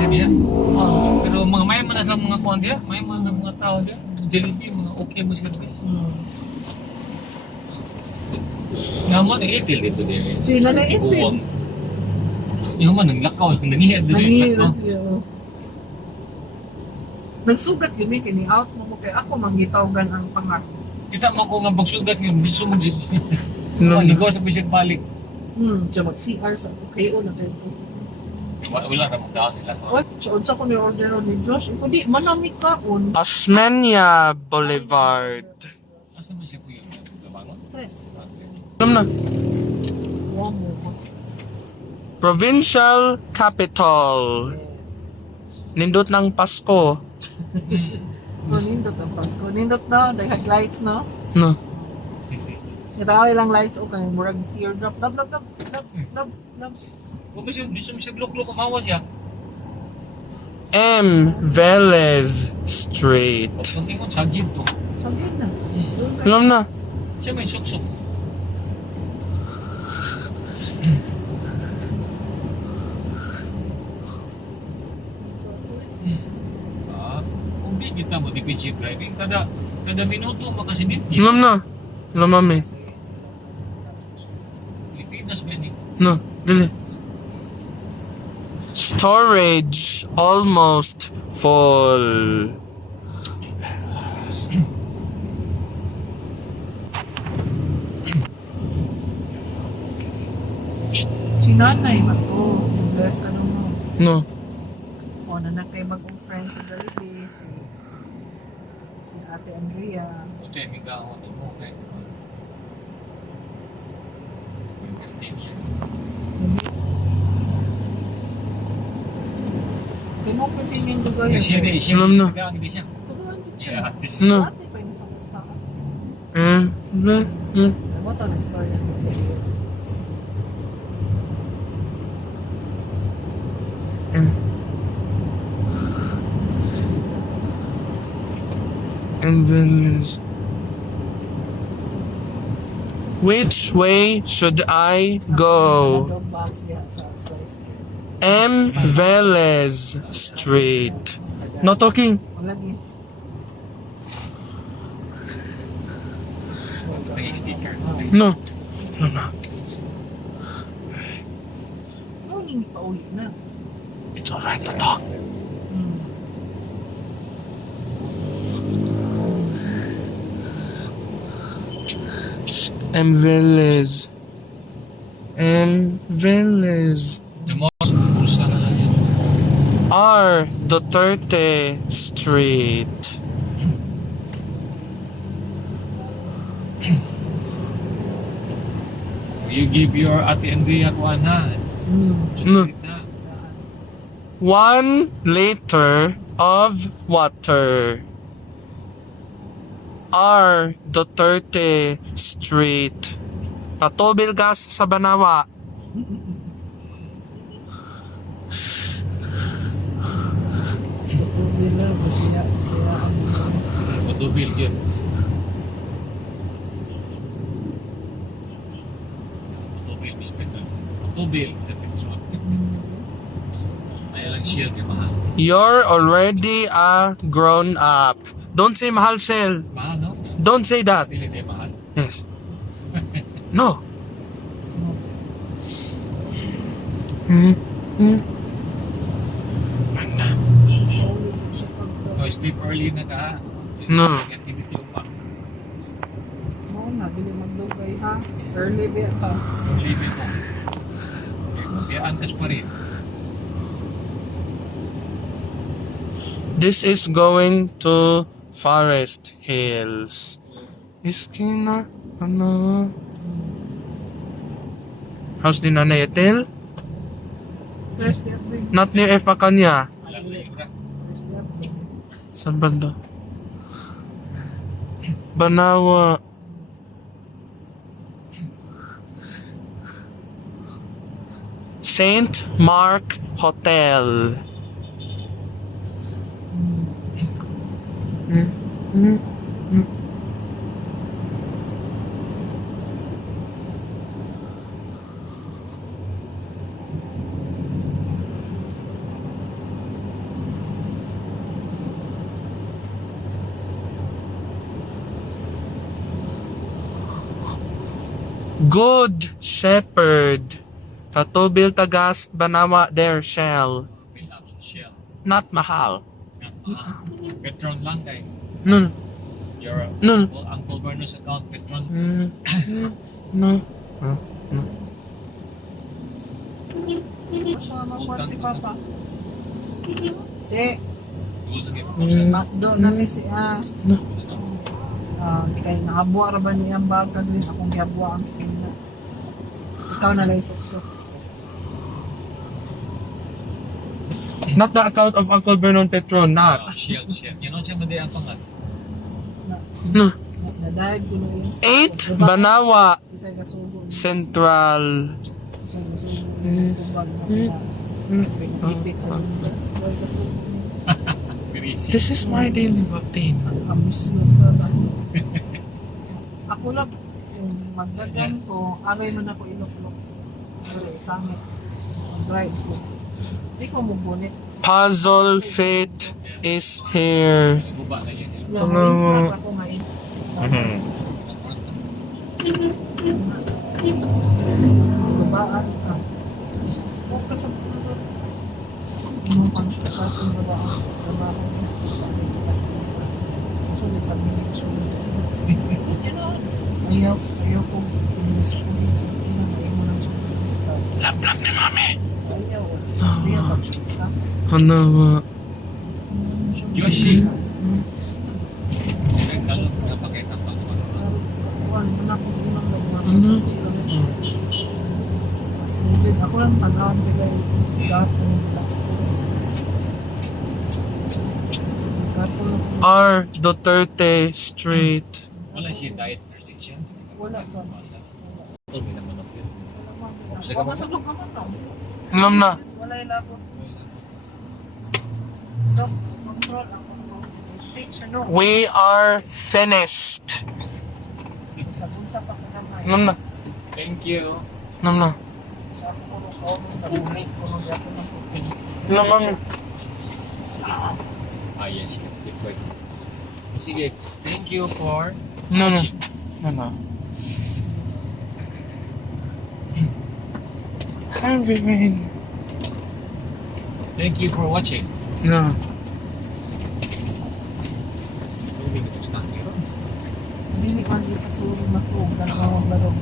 Sabi niya. Oh. Pero mga may man sa mga kuan dia, may man sa mga tao dia, Jollibee mga okay mo service. Yaman itil dito dia. Sila na itil. Buwang. Yung man nanglakaw, nangihid dito. Nangihiras siya. Nagsugat yun eh, kini-out mo kay ako manggitawgan ang pangat. Kita mo ko nga pagsugat nga biso mo jud. Ligo sa bisig balik. Siya mag-CR sa KO na kayo. Wala ra mo daw nila. So, unsa ko ni-order ni Josh, iko di, manamik kaon. Osmeña Boulevard. Asa man siya kuya? Labangon? Tres. Alam na. Momo. Provincial Capital. Yes. Nindot ng Pasko. Nindot ang Pasko. Nindot na, they had lights, no? No. Kita ilang lights, okay, murag teardrop. Love, love, love, love, love, love. Kung biso mo siya glok-glok umawas siya. M. Velez Street. Kung ingon sagid to. Saglit na. Doon kayo. Alam na. Siya may suksok. Kung di kita mo di jeep driving, kada minuto makasinit. Alam na. Alam mami. Pilipinas ba ni? No. Dili. Storage almost full. Si nanay ba to? Yes, ano mo? No. O, na kayo mag-friend sa Jollibee, si Ate Andrea. Ito yung migahon mo kay. Kaya mo pipinin dugay. Siya Alam na. migahon hindi siya. Yeah, at this. No. Ate pa yung isang taas. Sabi. Ano mo to, next story. And then which way should I go? Dog box niya sa slice care. M. Velez Street. No talking. Wala din. May sticker. No. No, no. Ano hindi pa uli na? It's alright to talk. M. Velez. M. Velez. The most pulsa na lang yun. R. Duterte Street. You give your Ate Andrea kuan ha. No. 1 liter of water. R. Duterte Street. Patubil gas sa Banawa. Tutubil na, siya ang Patubil yun. Patubil, Miss Petrol. Patubil sa Petrol. Ay lang shield yung mahal. You're already a grown up. Don't say mahal sel. Mahal, no? Don't say that. Pili tayo mahal. Yes. No. So, sleep early na ka ha. No. Activity yung pa. Oo na, dili magdugay ha. Early ba ito? Early mo. Kaya antas pa rin. This is going to Forest Hills. Iskina, ano? House ni Nanay Etel? First day of the Not ni F. Kanya. Alam mo yung First day of the Saan banda? Banawa. Saint Mark Hotel. Good Shepherd. Katubil tagas Banawa there Shell. Fill up Shell. Not mahal. Petron lang kay. No. Your No. Uncle Verno's account, Petron. No. No. Kasama ko si Papa. Si Dulo lagi po Mm. sa Macdo na ni si No. kay nahabwa ra ba niya ang baga din akong gihabwa ang sa inyo. Ikaw na lang suksok. Not the account of Uncle Vernon Petron. Not. Shell. You know siya mo di ang pangat. No. Nadayag ko na yun. 8 Banawa Isa'y kasubo. Central. Isa'y kasubo. Mm. Tubag na Mm. pinahipit sa mundo. Isa'y kasubo. Greasy. This is my daily routine. Ambisyosa ba? Ako lang, yung magdagan ko, aray man ako iloklok. Aray, sangit. Mag-ride ko. Hindi ko mabunit. Puzzle Fit is here. Guba na yan. Yung Hello. instruct ako ngayon. Babaan ka. Huwag ka sa puno. Yung function ka kung babaan. Babaan niya. Kasi sulit ang minute sulit. Ayaw ko. Inulis ko yun sa ina. Ayaw mo lang sulit. Lap-lap ni Mami. Ayaw. Ayaw pag-shoot ka. Ano ba? Yoshi. Kaya kalot na pakita pa. Ako lang tanawin bigay gatong plastic. Gatong R. Duterte Street. Wala siya diet restriction. wala sa Ito, minamanok yun. Wala masulog naman to. Alam na. Wala yung labot. Dok, control ako. Picture no. We are finished. Sa bunsa pa ka naman. Alam na. Thank you. Alam na. Sa ako ko nung kaon, nabunay ko nung gato ng puti. Alam Mami. Yes. Wait. Sige. Thank you for No, no. watching. No. Everything. Thank you for watching. No. Hindi ko hindi pasuro na to. Dalawang barong.